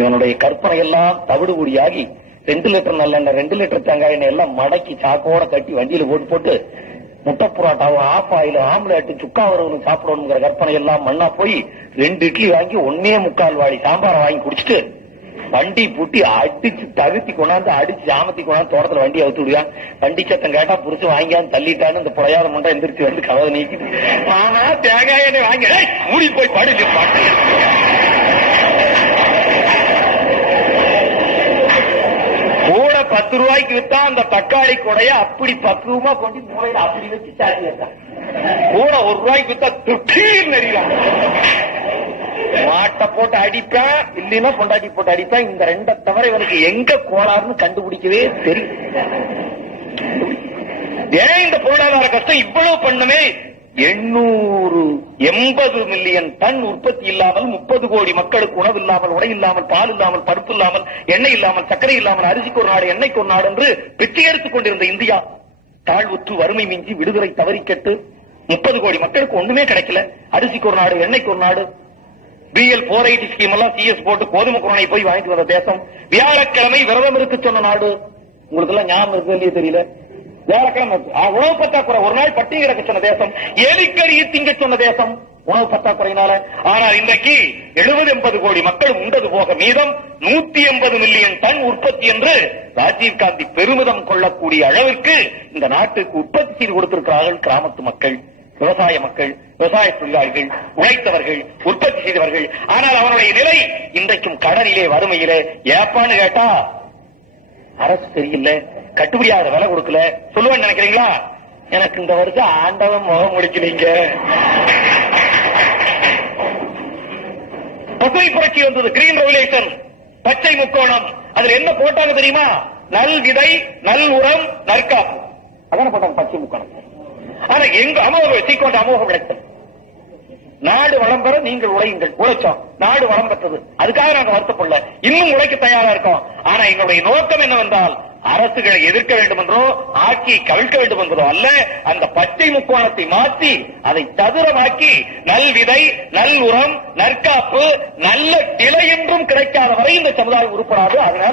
இவனுடைய கற்பனை எல்லாம் தவிடுபொடியாகி 2 லிட்டர் நல்லெண்ணெய் 2 லிட்டர் தேங்காய் எண்ணெய் எல்லாம் மடக்கி சாக்கோட கட்டி வண்டியில போட்டு முட்டை புரோட்டாவும் ஆஃப் ஆயில் ஆம்லேட் சுக்கா வரவனும் சாப்பிடணுங்கிற கற்பனை எல்லாம் மண்ணா போய் 2 இட்லி வாங்கி 1.25 வாடி சாம்பாரை வாங்கி குடிச்சிட்டு வண்டி பூட்டி அடிச்சு தகுத்தி கொண்டாந்து அடிச்சு சாமத்தி கொண்டாந்து தோட்டத்துல வண்டி அவுத்து விடுவான். வண்டி சத்தம் கேட்டா புடிச்சு வாங்கியான்னு தள்ளிட்டான்னு இந்த புழையாத முண்டை எந்திரிச்சு வந்து கதவை நீக்கி ஆனா தேங்காய் எண்ணெய் வாங்கி மூடி போய் படுத்து பாட்டு. கூட 10 ரூபாய்க்கு வித்தா அந்த தக்காளி கூடைய அப்படி 10 ரூபாய் கொண்டு மூளையில அப்படி வச்சு சாட்டி வைத்தான். கூட 1 ரூபாய்க்கு வித்தா துட்டீர் நெறியலாம். மாட்டை போட்டு அடிப்பேன், இல்லைன்னா பொண்டாட்டி போட்டு அடிப்பேன். இந்த 2 தவிர இவனுக்கு எங்க கோளாறுன்னு கண்டுபிடிக்கவே தெரியும். ஏன் இந்த பொருளாதார கஷ்டம் இவ்வளவு பண்ணுமே? 880 மில்லியன் டன் உற்பத்தி இல்லாமல் 30 கோடி மக்களுக்கு உணவு இல்லாமல், உடை இல்லாமல், பால் இல்லாமல், பருப்பு இல்லாமல், எண்ணெய் இல்லாமல், சர்க்கரை இல்லாமல், அரிசிக்கு ஒரு நாடு, எண்ணெய்க்கு ஒரு நாடு என்று பிச்சை எடுத்துக் கொண்டிருந்த இந்தியா தாழ்வுற்று வறுமை மிஞ்சி விடுதலை தவறிக்கட்டு 30 கோடி மக்களுக்கு ஒண்ணுமே கிடைக்கல. அரிசிக்கு ஒரு நாடு, எண்ணெய்க்கு ஒரு நாடு, BL 480 ஸ்கீம் எல்லாம் CS போட்டு கோதுமை குரணை போய் வாங்கிட்டு வந்த தேசம். வியாழக்கிழமை விரதம் இருக்கு சொன்ன நாடு. உங்களுக்கு எல்லாம் ஞாபகம் இருக்கு இல்லையே தெரியல. வியாழக்கிழமை உணவு பற்றாக்குறை, ஒரு நாள் பட்டினி கிடக்க சொன்ன தேசம். எலிக்கறியை திங்க சொன்ன தேசம் உணவு பற்றாக்குறையினால. ஆனால் இன்றைக்கு 70-80 கோடி மக்கள் உண்டது போக மீதம் 180 மில்லியன் டன் உற்பத்தி என்று ராஜீவ்காந்தி பெருமிதம் கொள்ளக்கூடிய அளவிற்கு இந்த நாட்டுக்கு உற்பத்தி செய்து கொடுத்திருக்கிறார்கள் கிராமத்து மக்கள், விவசாய மக்கள், விவசாய தொழிலாளிகள், உழைத்தவர்கள், உற்பத்தி செய்தவர்கள். ஆனால் அவனுடைய நிலை இன்றைக்கும் கடனிலே, வறுமையிலே. ஏப்பான்னு கேட்டா அரசு சரியில்லை, கட்டுப்படியாத விலை கொடுக்கல சொல்லுவேன்னு நினைக்கிறீங்களா? எனக்கு இந்த வருஷம் ஆண்டவன் முகம் முடிக்கலீங்க. பசுமை புரட்சி வந்தது, கிரீன் ரெவல்யூஷன், பச்சை முக்கோணம். அதுல என்ன போட்டாங்க தெரியுமா? நல் விதை, நல் உரம், நற்காப்பு. அதான போட்டாங்க பச்சை முக்கோணம். ஆனா எங்க அமோக சீக்கொண்ட அமோகம் கிடைத்தது. நாடு வளம் பெற நீங்கள் உழையுங்கள். உழைச்சோம், நாடு வளம் பெற்றது. அதுக்காக நாங்க வருத்தப்படல, இன்னும் உழைக்க தயாரா இருக்கோம். ஆனா எங்களுடைய நோக்கம் என்னவென்றால் அரசுகளை எதிர்க்க வேண்டும் என்றோ, ஆட்சியை கவிழ்க்க வேண்டும் என்பதோ அல்ல. அந்த பச்சை முக்கோணத்தை மாற்றி அதை சதுரமாக்கி நல் விதை, நல் உரம், நற்காப்பு, நல்ல நிலை என்றும் கிடைக்காத வரை இந்த சமுதாயம் உருப்படாது. அதனால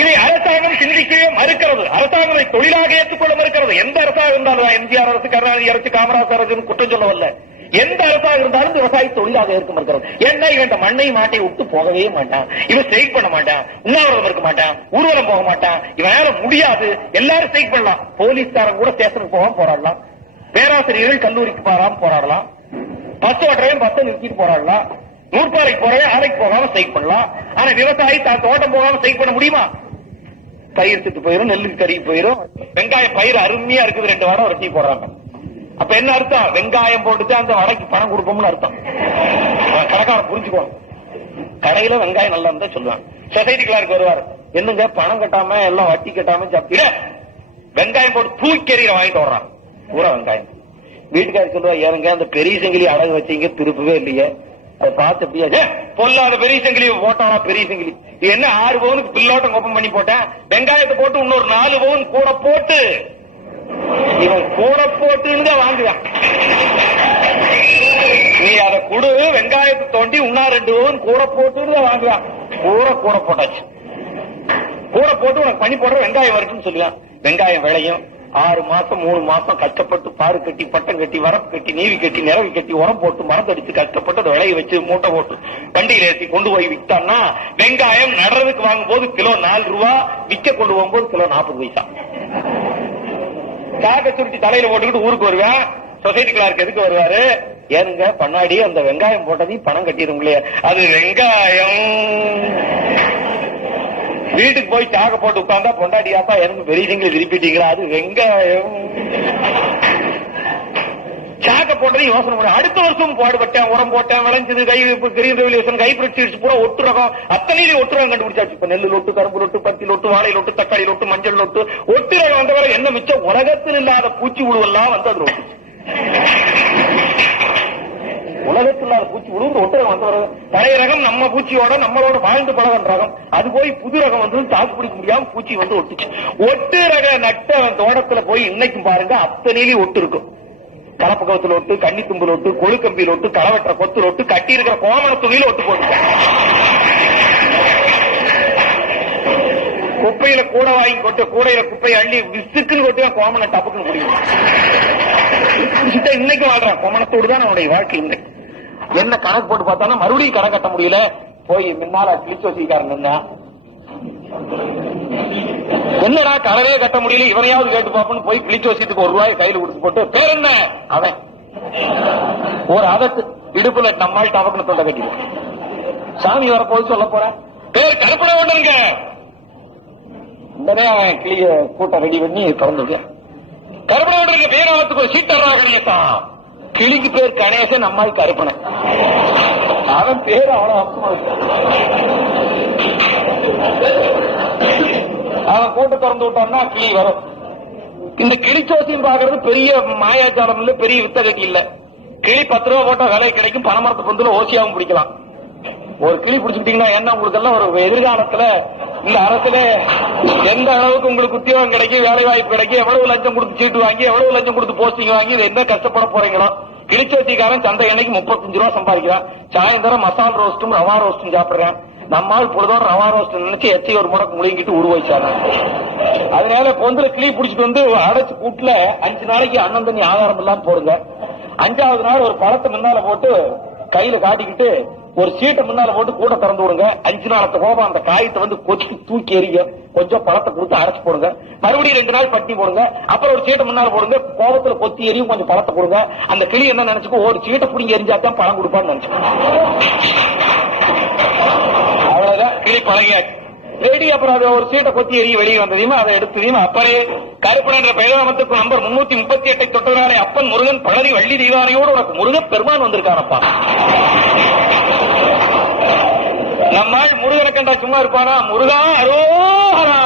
இதை அரசாங்கம் சிந்திக்கவே மறுக்கிறது. அரசாங்கத்தை தொழிலாக ஏற்றுக்கொள்ள மறுக்கிறது. எந்த அரசாங்கம் இருந்தாலும், எம்ஜிஆர் அரசு, கருணாநிதி அரசு, காமராஜர் அரசு குற்றம் சொல்லவல்ல, எந்த அரசாங்கம் இருந்தாலும் விவசாய தொழிலாக இருக்க மறுக்கிறது. ஏன்னா இவன் மண்ணை மாட்டை விட்டு போகவே மாட்டான், இவன் ஸ்ட்ரைக் பண்ண மாட்டான், உண்ணாவிரதம் இருக்க மாட்டான், ஊர்வலம் போக மாட்டான். இவனால முடியாது, எல்லாரும் ஸ்ட்ரைக் பண்ணலாம். போலீஸ்காரன் கூட ஸ்டேஷனுக்கு போகாம போராடலாம், பேராசிரியர்கள் கல்லூரிக்கு போறாம போராடலாம், பஸ் ஓட்டுறையும் பஸ் நிறுத்திட்டு போராடலாம், நூற்பாறைக்கு போறேன் ஆலைக்கு போகாம ஸ்ட்ரைக் பண்ணலாம். ஆனா விவசாயி தான் தோட்டம் போகாம ஸ்ட்ரைக் பண்ண முடியுமா? பயிர் செத்து போயிரும், நெல்லுக்கு கறி போயிரும். வெங்காய பயிர் அருமையா இருக்குது, 2 வாரம் ஒரு டீ போடுறாங்க. அப்ப என்ன அர்த்தம்? வெங்காயம் போட்டுட்டு அந்த வடைக்கு பணம் கொடுப்போம்னு அர்த்தம். கடைக்காரன் புரிஞ்சுக்கணும். கடையில வெங்காயம் நல்லா இருந்தா சொல்லுவாங்க. சொசைட்டி கிளாருக்கு வருவார், என்னங்க பணம் கட்டாம எல்லாம் வட்டி கட்டாம சாப்பிட்டு வெங்காயம் போட்டு தூக்கி எறிகிற வாங்கிட்டு வர்றான் பூரா வெங்காயம். வீட்டுக்காரர் சொல்லுவா, ஏனுங்க அந்த பெரிய செங்கிலி அடகு வச்சீங்க திருப்பவே இல்லையே, அதை பார்த்து எப்படியா பொல்லாத பெரிய செங்கிலி போட்டானா? பெரிய செங்கிலி என்ன 6 பவுனுக்கு பில்லோட்டம் கோப்பம் பண்ணி போட்டேன், வெங்காயத்தை போட்டு இன்னொரு 4 பவுன் கூட போட்டு, இவன் கூட போட்டுன்னு வாங்குவான். நீ அதை கொடு, வெங்காயத்தை தோண்டி இன்னும் 2 பவுன் கூட போட்டுன்னு வாங்குவான். கூட போட்டாச்சு, கூட போட்டு உனக்கு பண்ணி போடுற வெங்காயம் வரைக்கும் சொல்லுவான். வெங்காயம் விளையும் 6 மாசம் 3 மாசம் கஷ்டப்பட்டு பாரு கட்டி, பட்டம் கட்டி, வரப்பு கட்டி, நீவி கட்டி, நிறவி கட்டி, உரம் போட்டு, மரத்தடிச்சு கஷ்டப்பட்டு அதை விளைய வச்சு மூட்டை போட்டு வண்டியில் ஏற்றி கொண்டு போய் விட்டான்னா, வெங்காயம் நடுறதுக்கு வாங்கும் போது கிலோ 4 ரூபா, விற்க கொண்டு போகும்போது கிலோ 40 பைசா. காக்க சுருட்டி தலையில போட்டுக்கிட்டு ஊருக்கு வருவேன். சொசைட்டி கிளார்க்கு எதுக்கு வருவாரு? ஏனுங்க பண்ணாடி அந்த வெங்காயம் போட்டதையும் பணம் கட்டிடுங்களே, அது வெங்காயம். வீட்டுக்கு போய் சாக போட்டு உட்கார்ந்தா பொண்டாட்டியாப்பா எனக்கு பெரிய சிங்கிள் திருப்பிட்டீங்களா, அது வெங்காயம். சாக்க போட்டதையும் யோசனை பண்ண, அடுத்த வருஷம் பாடுபட்டேன், உரம் போட்டேன், விளைஞ்சது, கிரீன் ரெவல்யூஷன், ஹைபிரிட் சீட்ஸ் பூரா ஒட்டு ரகம், அத்தனையிலும் ஒட்டு ரகம் கண்டுபிடிச்சாச்சு. இப்ப நெல்லு லொட்டு, கரும்பு லொட்டு, பருத்தி லொட்டு, வாழை லொட்டு, தக்காளி லொட்டு, மஞ்சள் லொட்டு, ஒட்டு ரகம் வந்தவரை என்ன மிச்சம்? உலகத்தில் இல்லாத பூச்சி உழுவெல்லாம் வந்து அது லொட்டு. உலகத்தில் இல்லாத பூச்சி உழுவு ஒட்டு ரகம் வந்தவரை. பழைய ரகம் நம்ம பூச்சியோட நம்மளோட வாழ்ந்து பழகிற ரகம், அது போய் புது ரகம் வந்து தாக்கு பிடிக்க முடியாம பூச்சி வந்து ஒட்டுச்சு. ஒட்டு ரக நட்ட தோட்டத்துல போய் இன்னைக்கும் பாருங்க, அத்தனையிலும் ஒட்டு இருக்கும். கலப்பு கவுத்துல ஒட்டு, கண்ணி தும்புல ஒட்டு, கொழுக்கம்பியில் ஒட்டு, களவற்ற கொத்துல ஒட்டு, கட்டி இருக்கிற கோமண துணியில ஒட்டு போட்டு குப்பையில கூட வாங்கி கொட்டு, கூடையில குப்பையை அள்ளி விசுக்குன்னு கொட்டு கோமணம் டப்புக்குன்னு குடிக்கும். இன்னைக்கு வாழ்றான் கோமணத்தோடு தான் அவனுடைய வாழ்க்கை. இன்னைக்கு என்ன கணக்கு போட்டு பார்த்தாலும் மறுபடியும் கணக்கு கட்ட முடியல. போய் முன்னால கிளிச்சோசிக்காரன் இருந்தா என்னடா கடவே கட்ட முடியல, இவரையாவது கேட்டு பாப்போன்னு போய் கிளிச்சோசியத்துக்கு ₹1 கையில கொடுத்து போட்டு பேர் என்ன அவன் ஒரு அதட்டு இடுப்புல நம்மால் டவக்குன்னு தொண்டை கட்டி சாமி வரப்போது சொல்ல போற பேர் கருப்பட வேண்டுங்க. உடனே அவன் கிளிய கூட்டம் ரெடி பண்ணி திறந்து கருப்பட வேண்டிய பேராவத்துக்கு ஒரு சீட்டரா கணேசன். கிளிக்கு பேர் கணேசன், நம்மால் கருப்பன. அவன் பேர் அவ்வளவு அவன் கூட்ட திறந்து விட்டான்னா கிளி வரும். இந்த கிளிச்சோசியம் பாக்குறது பெரிய மாயாச்சாரம் இல்ல, பெரிய வித்தகை இல்ல. கிளி ₹10 போட்டா விலை கிடைக்கும், பணமரத்து பந்துல ஓசியாவும் பிடிக்கலாம். ஒரு கிளி பிடிச்சுக்கிட்டீங்கன்னா என்ன உங்களுக்கு எல்லாம் ஒரு எதிர்காலத்துல இந்த அரசுல எந்த அளவுக்கு உங்களுக்கு உத்தியோகம் கிடைக்கும், வேலை வாய்ப்பு கிடைக்கும், எவ்வளவு லஞ்சம் கொடுத்து சீட்டு வாங்கி, எவ்வளவு லஞ்சம் கொடுத்து போஸ்டிங் வாங்கி என்ன கஷ்டப்பட போறீங்களோ. கிளிச்சோசிக்காரன் சந்தை எண்ணிக்கு ₹35 சம்பாதிக்கிறான். சாயந்தரம் மசால் ரோஸ்டும் ரவா ரோஸ்டும் சாப்பிடுறான். நம்மால் பொழுதோட ரவா ரோஸ்ட் நினைச்சு எச்சி ஒரு முடக்கு முழுங்கிட்டு உருவாச்சாங்க. அதனால பொந்துல கிளி பிடிச்சிட்டு வந்து அடைச்சு கூட்டுல 5 நாளைக்கு அண்ணன் தண்ணி ஆதாரம் இல்லாம போடுங்க. 5வது நாள் ஒரு பழத்தை முன்னால போட்டு கையில காட்டிக்கிட்டு ஒரு சீட்டை முன்னால போட்டு கூட திறந்து விடுங்க. 5 நாளத்து கோபம் அந்த காயத்தை வந்து கொச்சி தூக்கி எறிங்க. கொஞ்சம் பழத்தை கொடுத்து அரைச்சு போடுங்க. மறுபடியும் 2 நாள் பட்டி போடுங்க. அப்புறம் ஒரு சீட்டை முன்னால போடுங்க. கோபத்துல கொத்தி எறியும், கொஞ்சம் பழத்தை கொடுங்க. அந்த கிளி என்ன நினைச்சுக்கோ, ஒரு சீட்டை பிடிங்க எரிஞ்சாதான் பழம் கொடுப்பான்னு நினைச்சுக்கோ. அவ்வளவுதான், கிளி பழகியாச்சு ரெடி. அப்புறம் அதை ஒரு சீட்டை கொத்தி எரிய வெளியே வந்ததையும் அதை எடுத்ததையும் அப்பரே கருப்பன் என்ற பெயராமத்துக்கு நம்பர் 338 தொட்டதனாலே அப்பன் முருகன் பழனி வள்ளி தெய்வானையோடு உனக்கு முருகன் பெருமான் வந்திருக்காரப்பா. நம்மால் முருகனை கண்டா சும்மா இருப்பானா? முருகா அரோஹரா.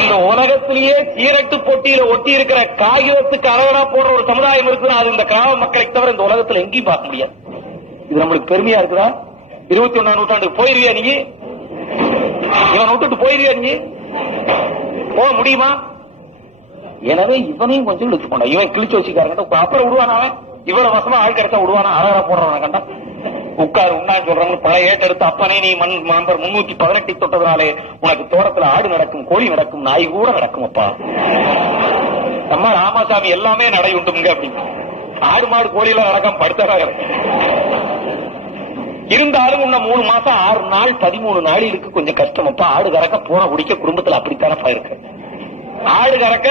இந்த உலகத்திலேயே சீரட்டு போட்டியில ஒட்டி இருக்கிற காகிதத்துக்கு அழகா போடுற ஒரு சமுதாயம் இருக்குன்னா அது இந்த கிராம மக்களை தவிர இந்த உலகத்தில் எங்கேயும் பார்க்க முடியாது. இது நம்மளுக்கு பெருமையா இருக்குதா? 21ஆம் நூற்றாண்டுக்கு போயிருவியா நீ? இவன் விட்டுட்டு போயிருவியா நீ? போக முடியுமா? எனவே இவனையும் கொஞ்சம் இழுத்து போண்டா. இவன் கிழிச்சு வச்சுக்காரங்க அப்புறம் விடுவானா? அவன் இவ்வளவு வருஷமா ஆள் கிடைச்சா விடுவானா? அழகா போடுறவன கண்டா உட்காரு உண்ணா சொல்றாங்க. பழைய ஏட்டெடுத்து அப்பனே நீ நம்பர் 318 தொட்டதுனாலே உனக்கு தோட்டத்துல ஆடு நடக்கும், கோழி நடக்கும், நாய் கூட நடக்கும். அப்பா நம்ம ராமசாமி எல்லாமே நடை உண்டுங்க அப்படின்னு. ஆடு மாடு கோழி எல்லாம் நடக்காம படுத்ததாக இருந்தாலும் இன்னும் 3 மாசம் 6 நாள் 13 நாள் இருக்கு. கொஞ்சம் கஷ்டம் அப்பா. ஆடு கறக்க பூனை குடிக்க குடும்பத்துல அப்படித்தானப்பா இருக்கு. ஆடு கறக்க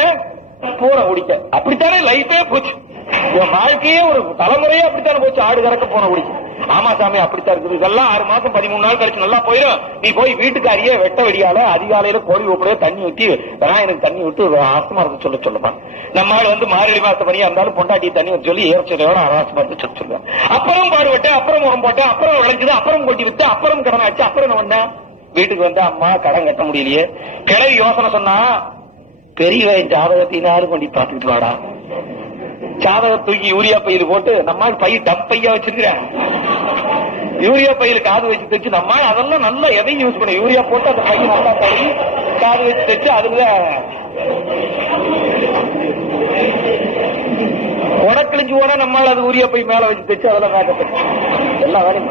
பூனை குடிக்க அப்படித்தானே லைஃபே போச்சு. வாழ்க்கையே ஒரு தலைமுறையே அப்படித்தானே போச்சு. ஆடு கறக்க பூனை குடிக்க. ஆமா சாமி அப்படித்தான் இருக்குது. இதெல்லாம் 6 மாசம் 13 நாள் கழிச்சு நல்லா போயிடும். நீ போய் வீட்டுக்காரியே வெட்ட வெடியால அதிகாலையில கோழி ஊப்படையே தண்ணி ஊற்றி எனக்கு தண்ணி விட்டு ஆசமா இருக்கு சொல்லுமா. நம்ம ஆள் வந்து மார்கழி மாசம் பணியா இருந்தாலும் பொண்டாட்டி தண்ணி வச்சு சொல்லி ஏற்சோட ஆசமா இருக்கு சொல்லுவேன். அப்புறம் பாடுபட்டேன், அப்புறம் உரம் போட்டேன், அப்புறம் விளைஞ்சது, அப்புறம் கொட்டி வித்து, அப்புறம் கடன் ஆச்சு. அப்புறம் என்ன பண்ண? வீட்டுக்கு வந்து அம்மா கடன் கட்ட முடியலையே. கிளவி யோசனை சொன்னா பெரிய ஜாதகத்தினாலும் கொண்டு பாத்துட்டு வாடா. சாதகம் தூக்கி யூரியா பையில போட்டு நம்ம பைய டப் பையா வச்சிருக்கிறேன். யூரியா பையில காது வச்சு தைச்சு நம்ம அதெல்லாம் நல்லா எதையும் யூஸ் பண்ண. யூரியா போட்டு அந்த பையன் நல்லா கழுவி காது வச்சு தைச்சு அதுல உடக்கிழிஞ்சு போனா நம்மளால அது யூரியா பை மேல வச்சு தைச்சு அதெல்லாம் மேக்கப்பட்டு எல்லா வேலையும்